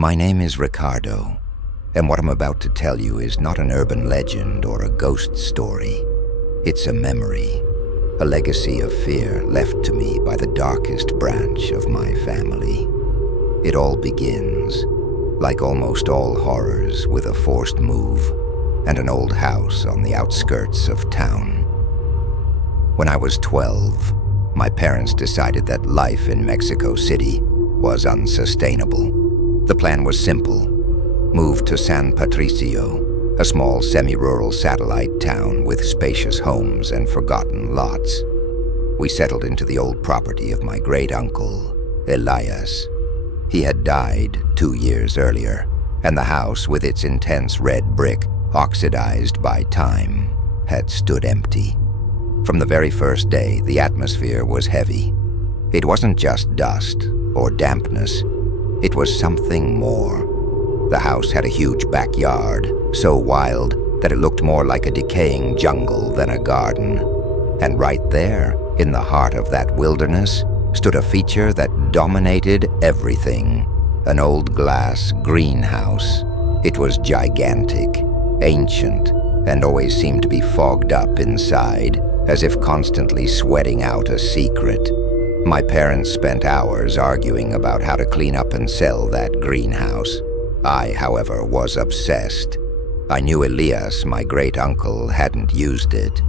My name is Ricardo, and what I'm about to tell you is not an urban legend or a ghost story. It's a memory, a legacy of fear left to me by the darkest branch of my family. It all begins, like almost all horrors, with a forced move and an old house on the outskirts of town. When I was 12, my parents decided that life in Mexico City was unsustainable. The plan was simple: move to San Patricio, a small semi-rural satellite town with spacious homes and forgotten lots. We settled into the old property of my great-uncle, Elias. He had died 2 years earlier, and the house, with its intense red brick, oxidized by time, had stood empty. From the very first day, the atmosphere was heavy. It wasn't just dust or dampness. It was something more. The house had a huge backyard, so wild that it looked more like a decaying jungle than a garden. And right there, in the heart of that wilderness, stood a feature that dominated everything: an old glass greenhouse. It was gigantic, ancient, and always seemed to be fogged up inside, as if constantly sweating out a secret. My parents spent hours arguing about how to clean up and sell that greenhouse. I, however, was obsessed. I knew Elias, my great-uncle, hadn't used it.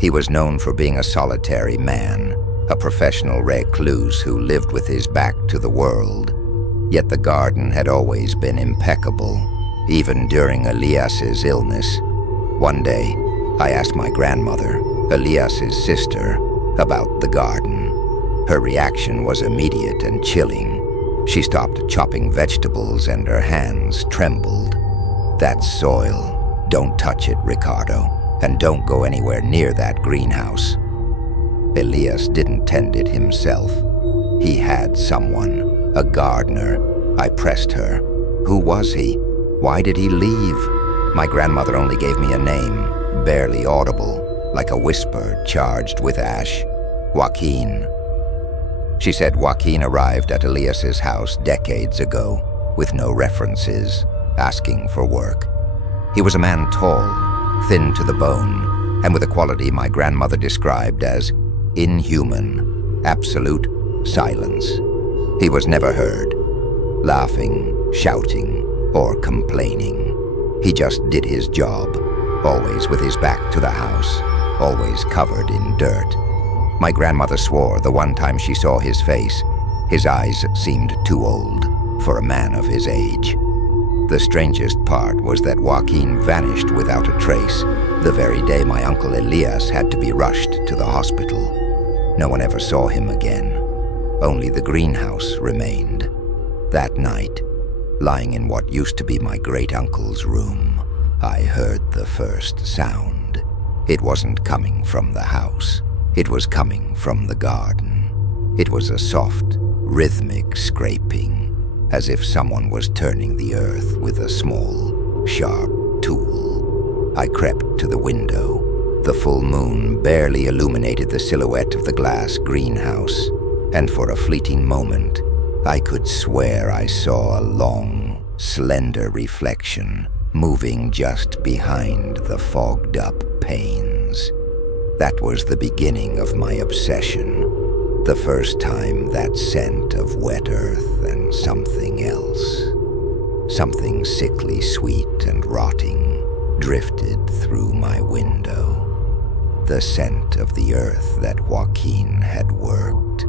He was known for being a solitary man, a professional recluse who lived with his back to the world. Yet the garden had always been impeccable, even during Elias's illness. One day, I asked my grandmother, Elias's sister, about the garden. Her reaction was immediate and chilling. She stopped chopping vegetables and her hands trembled. "That's soil. Don't touch it, Ricardo, and don't go anywhere near that greenhouse." Elias didn't tend it himself. He had someone, a gardener. I pressed her. Who was he? Why did he leave? My grandmother only gave me a name, barely audible, like a whisper charged with ash. Joaquín. She said Joaquín arrived at Elias's house decades ago, with no references, asking for work. He was a man tall, thin to the bone, and with a quality my grandmother described as inhuman, absolute silence. He was never heard, laughing, shouting, or complaining. He just did his job, always with his back to the house, always covered in dirt. My grandmother swore the one time she saw his face, his eyes seemed too old for a man of his age. The strangest part was that Joaquín vanished without a trace the very day my uncle Elias had to be rushed to the hospital. No one ever saw him again. Only the greenhouse remained. That night, lying in what used to be my great-uncle's room, I heard the first sound. It wasn't coming from the house. It was coming from the garden. It was a soft, rhythmic scraping, as if someone was turning the earth with a small, sharp tool. I crept to the window. The full moon barely illuminated the silhouette of the glass greenhouse, and for a fleeting moment, I could swear I saw a long, slender reflection moving just behind the fogged-up panes. That was the beginning of my obsession, the first time that scent of wet earth and something else, something sickly sweet and rotting, drifted through my window. The scent of the earth that Joaquín had worked.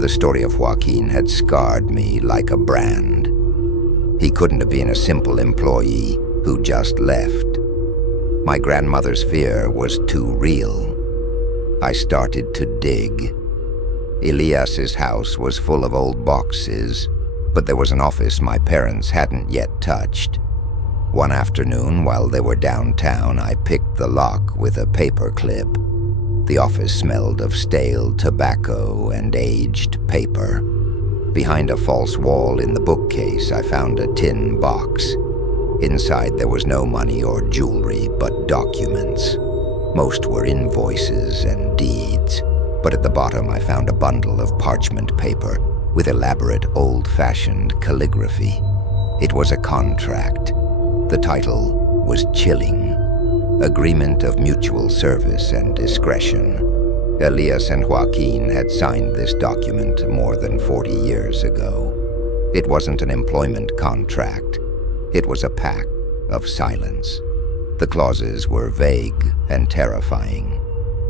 The story of Joaquín had scarred me like a brand. He couldn't have been a simple employee who just left. My grandmother's fear was too real. I started to dig. Elias's house was full of old boxes, but there was an office my parents hadn't yet touched. One afternoon, while they were downtown, I picked the lock with a paper clip. The office smelled of stale tobacco and aged paper. Behind a false wall in the bookcase, I found a tin box. Inside there was no money or jewelry, but documents. Most were invoices and deeds, but at the bottom I found a bundle of parchment paper with elaborate old-fashioned calligraphy. It was a contract. The title was chilling. Agreement of Mutual Service and Discretion. Elias and Joaquín had signed this document more than 40 years ago. It wasn't an employment contract. It was a pact of silence. The clauses were vague and terrifying.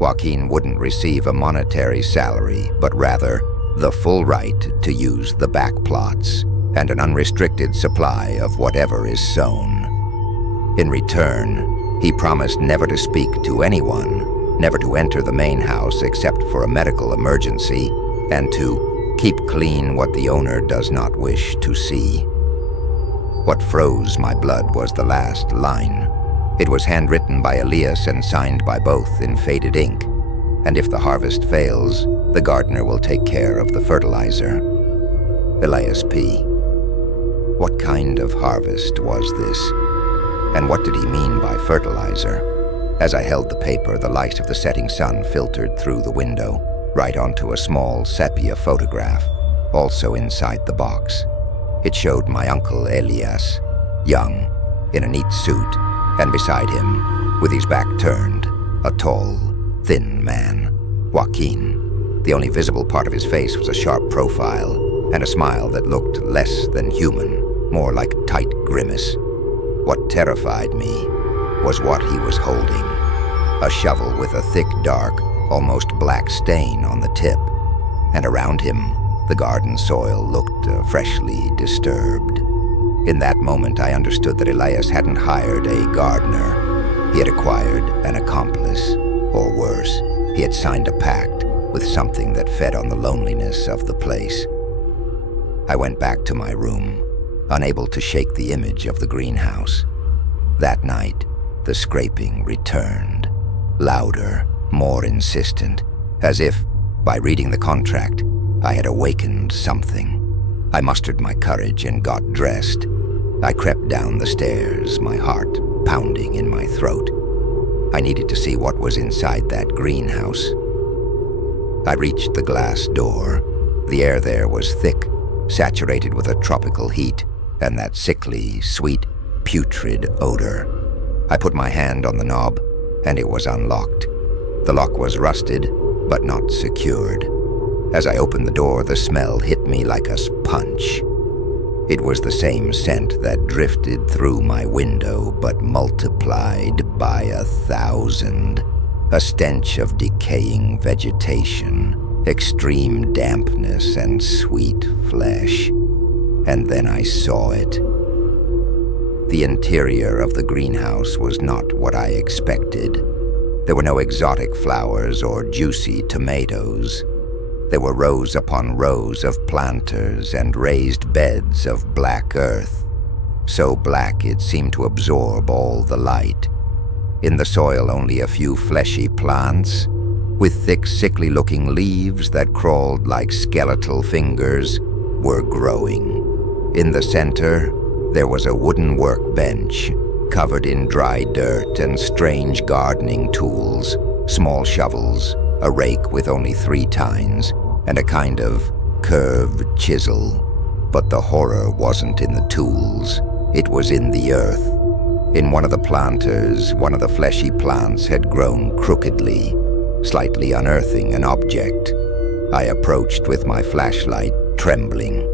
Joaquín wouldn't receive a monetary salary, but rather the full right to use the back plots and an unrestricted supply of whatever is sown. In return, he promised never to speak to anyone, never to enter the main house except for a medical emergency, and to keep clean what the owner does not wish to see. What froze my blood was the last line. It was handwritten by Elias and signed by both in faded ink. And if the harvest fails, the gardener will take care of the fertilizer. Elias P. What kind of harvest was this? And what did he mean by fertilizer? As I held the paper, the light of the setting sun filtered through the window, right onto a small sepia photograph, also inside the box. It showed my uncle Elias, young, in a neat suit, and beside him, with his back turned, a tall, thin man, Joaquín. The only visible part of his face was a sharp profile and a smile that looked less than human, more like a tight grimace. What terrified me was what he was holding. A shovel with a thick, dark, almost black stain on the tip, and around him, the garden soil looked freshly disturbed. In that moment, I understood that Elias hadn't hired a gardener. He had acquired an accomplice, or worse, he had signed a pact with something that fed on the loneliness of the place. I went back to my room, unable to shake the image of the greenhouse. That night, the scraping returned, louder, more insistent, as if, by reading the contract, I had awakened something. I mustered my courage and got dressed. I crept down the stairs, my heart pounding in my throat. I needed to see what was inside that greenhouse. I reached the glass door. The air there was thick, saturated with a tropical heat and that sickly, sweet, putrid odor. I put my hand on the knob, and it was unlocked. The lock was rusted, but not secured. As I opened the door, the smell hit me like a punch. It was the same scent that drifted through my window, but multiplied by 1,000. A stench of decaying vegetation, extreme dampness, and sweet flesh. And then I saw it. The interior of the greenhouse was not what I expected. There were no exotic flowers or juicy tomatoes. There were rows upon rows of planters and raised beds of black earth, so black it seemed to absorb all the light. In the soil, only a few fleshy plants, with thick, sickly-looking leaves that crawled like skeletal fingers, were growing. In the center, there was a wooden workbench, covered in dry dirt and strange gardening tools, small shovels, a rake with only 3 tines, and a kind of curved chisel. But the horror wasn't in the tools, it was in the earth. In one of the planters, one of the fleshy plants had grown crookedly, slightly unearthing an object. I approached with my flashlight, trembling.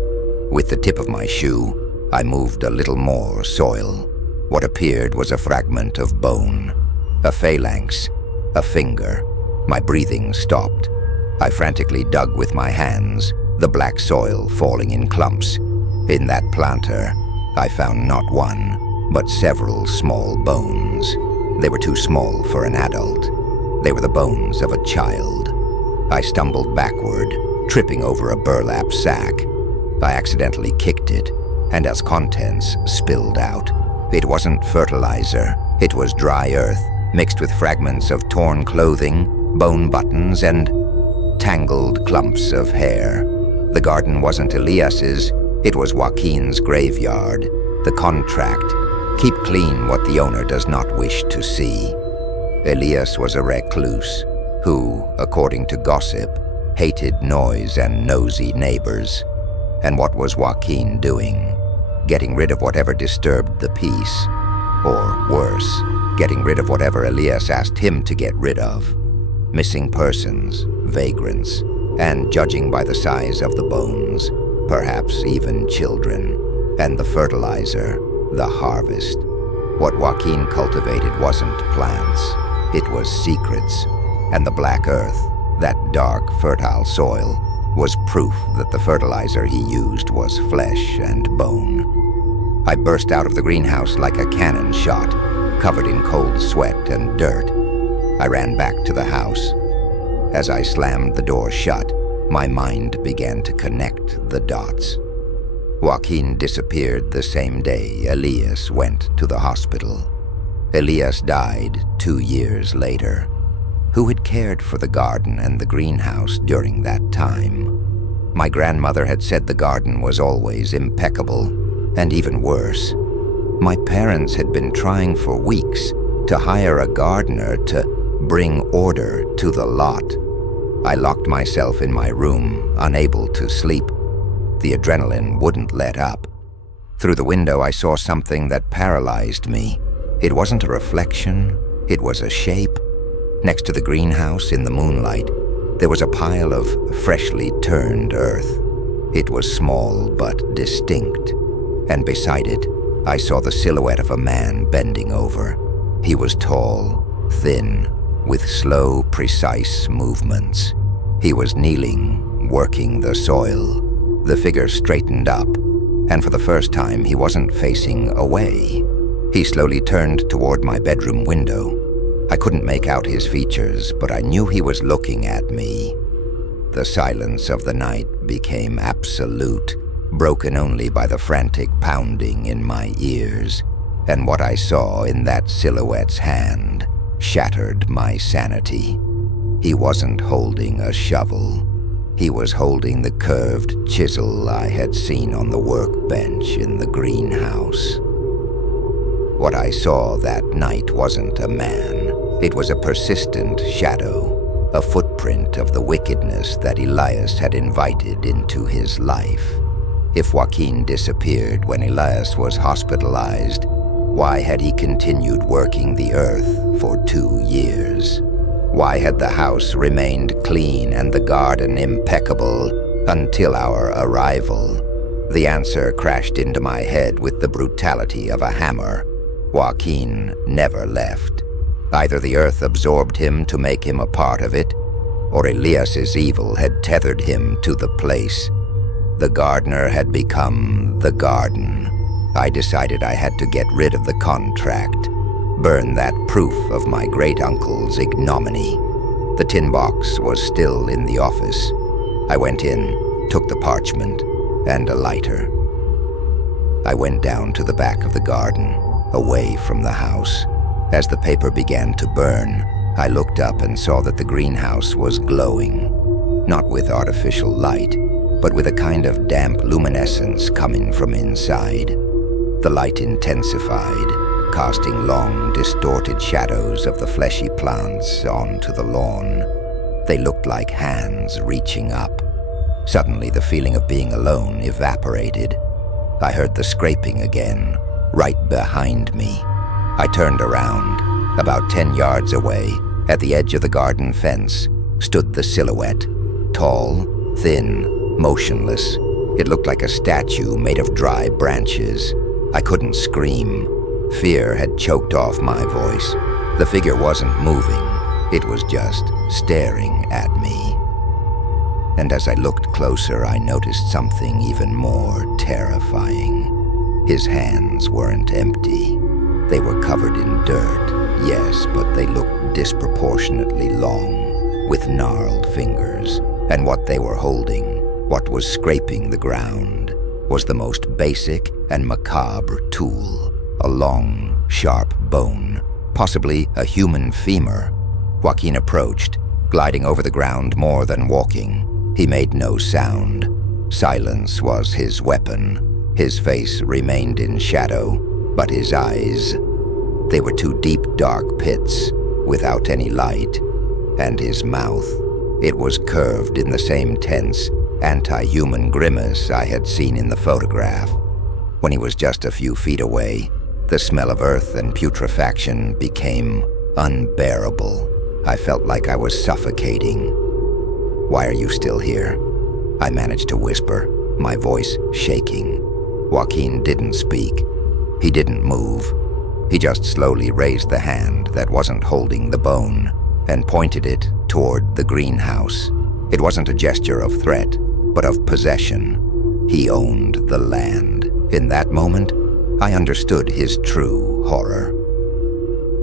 With the tip of my shoe, I moved a little more soil. What appeared was a fragment of bone, a phalanx, a finger. My breathing stopped. I frantically dug with my hands, the black soil falling in clumps. In that planter, I found not one, but several small bones. They were too small for an adult. They were the bones of a child. I stumbled backward, tripping over a burlap sack. I accidentally kicked it, and as contents spilled out. It wasn't fertilizer. It was dry earth, mixed with fragments of torn clothing, bone buttons, and tangled clumps of hair. The garden wasn't Elias's, it was Joaquín's graveyard. The contract: keep clean what the owner does not wish to see. Elias was a recluse who, according to gossip, hated noise and nosy neighbors. And what was Joaquín doing? Getting rid of whatever disturbed the peace. Or worse, getting rid of whatever Elias asked him to get rid of. Missing persons, vagrants, and judging by the size of the bones, perhaps even children. And the fertilizer, the harvest. What Joaquín cultivated wasn't plants, it was secrets. And the black earth, that dark, fertile soil, was proof that the fertilizer he used was flesh and bone. I burst out of the greenhouse like a cannon shot, covered in cold sweat and dirt. I ran back to the house. As I slammed the door shut, my mind began to connect the dots. Joaquín disappeared the same day Elias went to the hospital. Elias died 2 years later. Who had cared for the garden and the greenhouse during that time? My grandmother had said the garden was always impeccable, and even worse, my parents had been trying for weeks to hire a gardener to bring order to the lot. I locked myself in my room, unable to sleep. The adrenaline wouldn't let up. Through the window, I saw something that paralyzed me. It wasn't a reflection, it was a shape. Next to the greenhouse in the moonlight, there was a pile of freshly turned earth. It was small but distinct, and beside it, I saw the silhouette of a man bending over. He was tall, thin, with slow, precise movements. He was kneeling, working the soil. The figure straightened up, and for the first time, he wasn't facing away. He slowly turned toward my bedroom window. I couldn't make out his features, but I knew he was looking at me. The silence of the night became absolute, broken only by the frantic pounding in my ears, and what I saw in that silhouette's hand shattered my sanity. He wasn't holding a shovel. He was holding the curved chisel I had seen on the workbench in the greenhouse. What I saw that night wasn't a man. It was a persistent shadow, a footprint of the wickedness that Elias had invited into his life. If Joaquín disappeared when Elias was hospitalized, why had he continued working the earth for 2 years? Why had the house remained clean and the garden impeccable until our arrival? The answer crashed into my head with the brutality of a hammer. Joaquín never left. Either the earth absorbed him to make him a part of it, or Elias's evil had tethered him to the place. The gardener had become the garden. I decided I had to get rid of the contract, burn that proof of my great-uncle's ignominy. The tin box was still in the office. I went in, took the parchment, and a lighter. I went down to the back of the garden, away from the house. As the paper began to burn, I looked up and saw that the greenhouse was glowing, not with artificial light, but with a kind of damp luminescence coming from inside. The light intensified, casting long, distorted shadows of the fleshy plants onto the lawn. They looked like hands reaching up. Suddenly, the feeling of being alone evaporated. I heard the scraping again, right behind me. I turned around. About 10 yards away, at the edge of the garden fence, stood the silhouette. Tall, thin, motionless. It looked like a statue made of dry branches. I couldn't scream. Fear had choked off my voice. The figure wasn't moving. It was just staring at me. And as I looked closer, I noticed something even more terrifying. His hands weren't empty. They were covered in dirt, yes, but they looked disproportionately long, with gnarled fingers. And what they were holding, what was scraping the ground, was the most basic and macabre tool. A long, sharp bone, possibly a human femur. Joaquín approached, gliding over the ground more than walking. He made no sound. Silence was his weapon. His face remained in shadow, but his eyes, they were two deep, dark pits, without any light, and his mouth, It was curved in the same tense, anti-human grimace I had seen in the photograph. When he was just a few feet away, the smell of earth and putrefaction became unbearable. I felt like I was suffocating. "Why are you still here?" I managed to whisper, my voice shaking. Joaquín didn't speak. He didn't move. He just slowly raised the hand that wasn't holding the bone and pointed it toward the greenhouse. It wasn't a gesture of threat, but of possession. He owned the land. In that moment, I understood his true horror.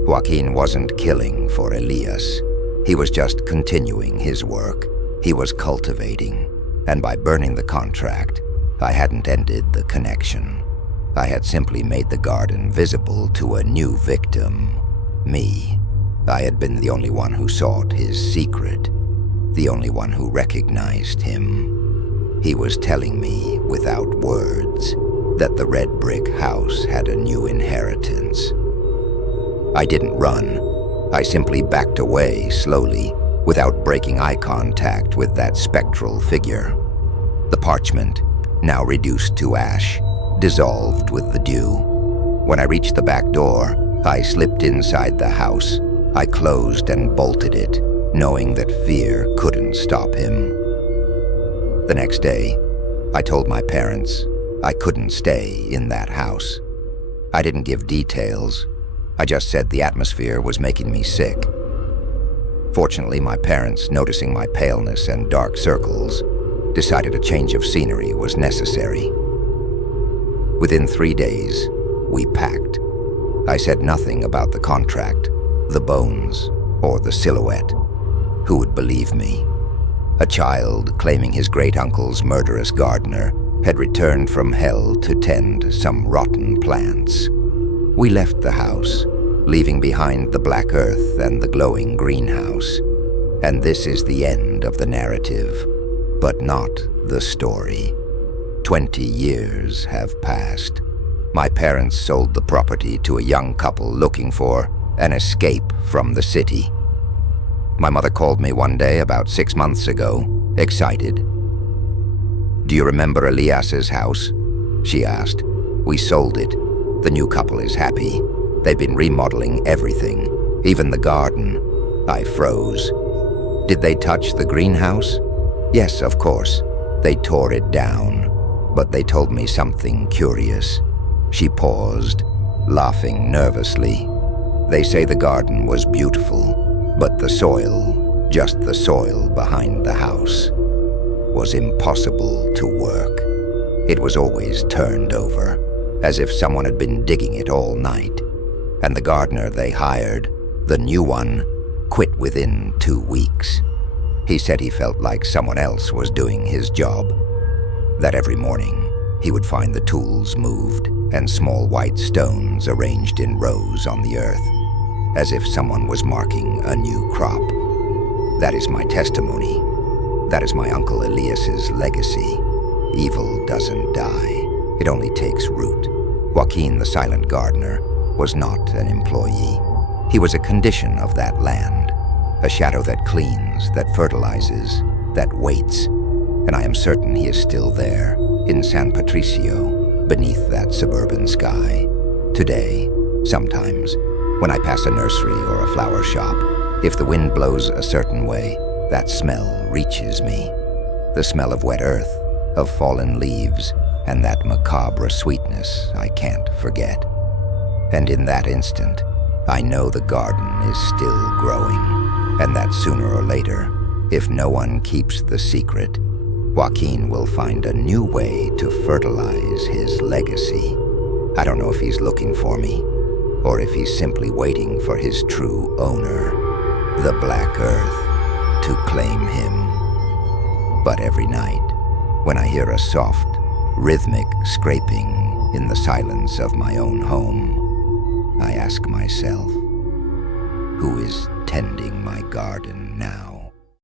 Joaquín wasn't killing for Elias. He was just continuing his work. He was cultivating, and by burning the contract, I hadn't ended the connection. I had simply made the garden visible to a new victim, me. I had been the only one who sought his secret, the only one who recognized him. He was telling me, without words, that the red brick house had a new inheritance. I didn't run. I simply backed away slowly, without breaking eye contact with that spectral figure. The parchment, now reduced to ash, dissolved with the dew. When I reached the back door, I slipped inside the house. I closed and bolted it, knowing that fear couldn't stop him. The next day, I told my parents I couldn't stay in that house. I didn't give details. I just said the atmosphere was making me sick. Fortunately, my parents, noticing my paleness and dark circles, decided a change of scenery was necessary. Within 3 days, we packed. I said nothing about the contract, the bones, or the silhouette. Who would believe me? A child claiming his great-uncle's murderous gardener had returned from hell to tend some rotten plants. We left the house, leaving behind the black earth and the glowing greenhouse. And this is the end of the narrative, but not the story. 20 years have passed. My parents sold the property to a young couple looking for an escape from the city. My mother called me one day about 6 months ago, excited. "Do you remember Elias's house?" she asked. "We sold it. The new couple is happy. They've been remodeling everything, even the garden." I froze. "Did they touch the greenhouse?" "Yes, of course. They tore it down. But they told me something curious." She paused, laughing nervously. "They say the garden was beautiful, but the soil, just the soil behind the house, was impossible to work. It was always turned over, as if someone had been digging it all night. And the gardener they hired, the new one, quit within 2 weeks. He said he felt like someone else was doing his job. That every morning, he would find the tools moved and small white stones arranged in rows on the earth, as if someone was marking a new crop. That is my testimony. That is my Uncle Elias's legacy. Evil doesn't die. It only takes root. Joaquín, the silent gardener, was not an employee. He was a condition of that land, a shadow that cleans, that fertilizes, that waits. And I am certain he is still there, in San Patricio, beneath that suburban sky. Today, sometimes, when I pass a nursery or a flower shop, if the wind blows a certain way, that smell reaches me. The smell of wet earth, of fallen leaves, and that macabre sweetness I can't forget. And in that instant, I know the garden is still growing, and that sooner or later, if no one keeps the secret, Joaquín will find a new way to fertilize his legacy. I don't know if he's looking for me, or if he's simply waiting for his true owner, the Black Earth, to claim him. But every night, when I hear a soft, rhythmic scraping in the silence of my own home, I ask myself, who is tending my garden now?